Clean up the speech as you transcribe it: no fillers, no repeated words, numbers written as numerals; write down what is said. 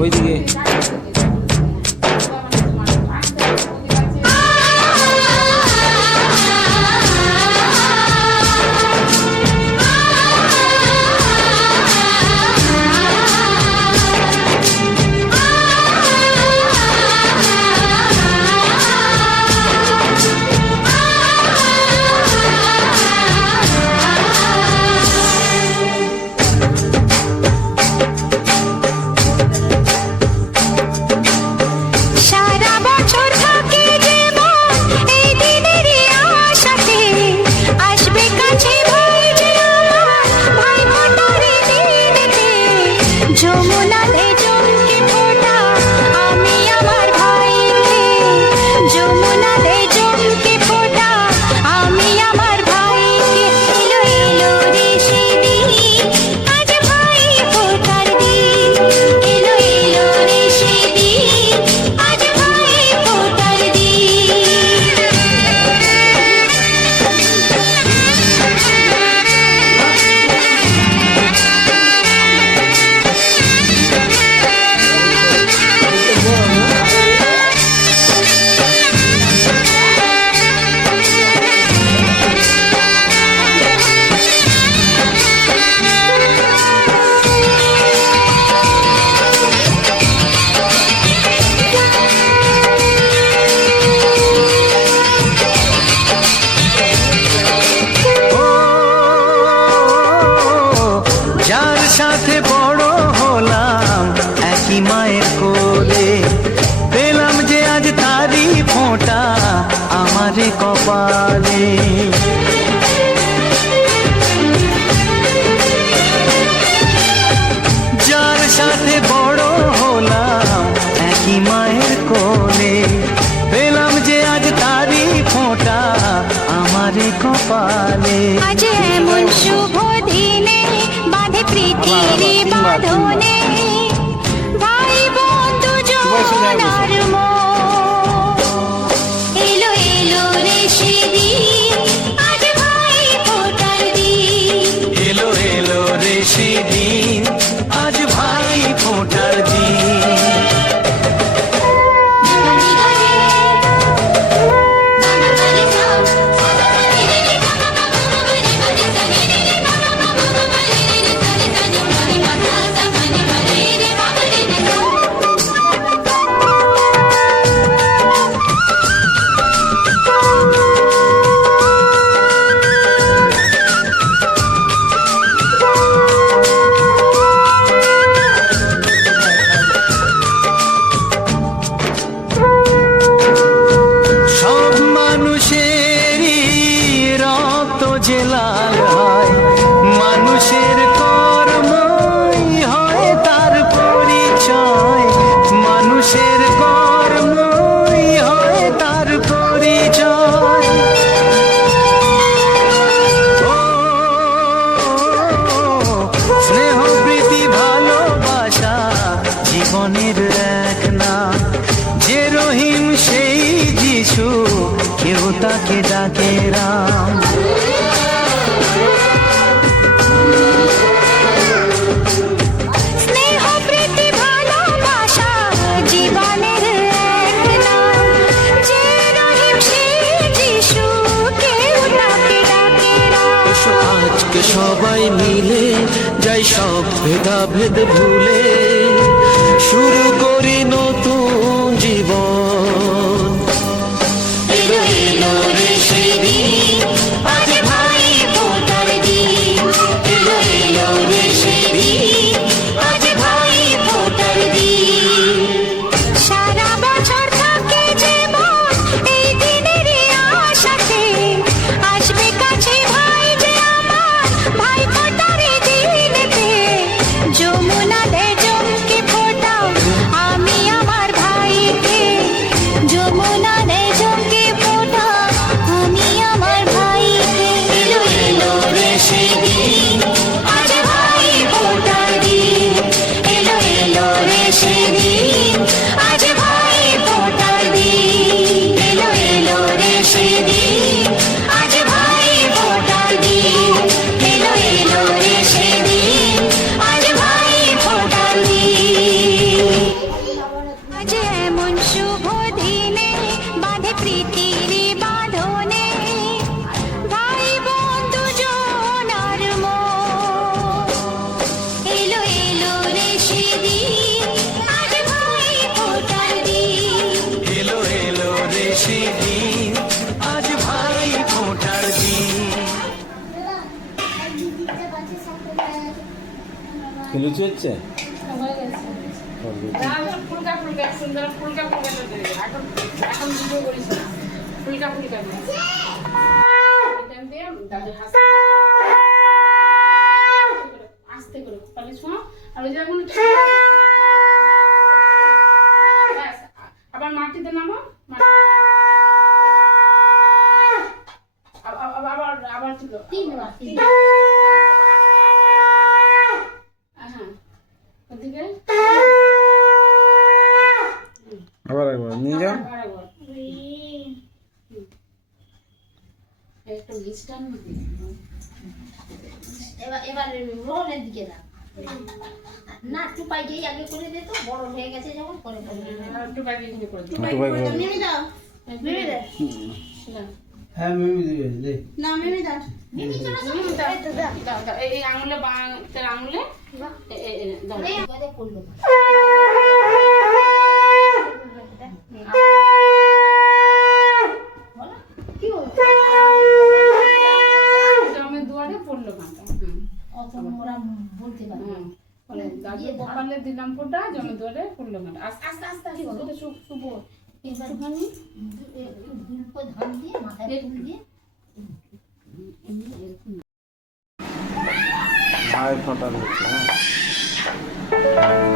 ওইদিকে সাথে বড় হলাম একই মায়ের কোলে, পেলাম যে আজ তারি ফোঁটা আমারে কপালে। যার সাথে বড় হলাম একই মায়ের কোলে, পেলাম যে আজ তারি ফোঁটা আমারে কপালে। আজ এমন শুভ দিনে বাঁধে প্রীতির বাঁধনে, ভাই বন্ধু জনার মন। এলো এলো রে সেদিন, আজ ভাই ফোঁটার দিন। এলো এলো রে সেদিন, আজ ভাই ফোঁটার দিন। যে লাল হয় মানুষের কর্মই হয় তার পরিচয়, মানুষের কর্মই হয় তার পরিচয়। ও স্নেহ প্রীতি ভালোবাসা জীবনের এক নাম, যে রহিম সেই যিশু কেউ তাকে ডাকে রাম। আজকে সবাই মিলে যাই সব ভেদাভেদ ভুলে, শুরু করি নতুন জীবন। এলো এলো রে সেদিন, আজ ভাই ফোঁটার দিন। এলো এলো রে সেদিন, আজ ভাই ফোঁটার দিন। সারা বছর থাকে জীবন এই দিনের আশাতে, আসবে কাছে ভাই যে আমার, ভাই ফোঁটার দিনেতে। যমুনা দে চমকে ফোঁটা লুচি হচ্ছে হয়ে গেছে ফুলকা ফুলকা সুন্দর ফুলকা ফুলকা এখন এখন ভিডিও করিস না ফুলকা ফুলকা এটা দিয়ে দাদু আস্তে করে তাহলে শোনো আর ওই যে এখন আবার মাটিতে নামো আবার আবার তুলো হ্যাঁ ওদিকে আবার একবার নিয়ে যাও একটা মিষ্টান এবার রোহনের দিকে না না টুপাই যেই আগে করে দে তো বড় হয়ে গেছে যখন করে একটু বাইরে এখানে করে দিই একটু বাইরে করে মিমি দাও মিমি দে হ্যাঁ মিমি দিবে দে না মিমি দাও মিমি চলো দাও দাও এই আঙুলে বাঁতের আঙুলে দাও এই করে পড়লো কি হলো জমের দুয়ারে পড়লো কাঁটা অত মোরা বলতে পারি দাদু কপালে দিলাম ফোঁটা জমের দুয়ারে পড়লো কাঁটা আস্তে আস্তে আস্তে আস্তে শুভ এবার দুটো ধান দিয়ে মাথায় ফুল দিয়ে ভাই ফোটা হচ্ছে হ্যাঁ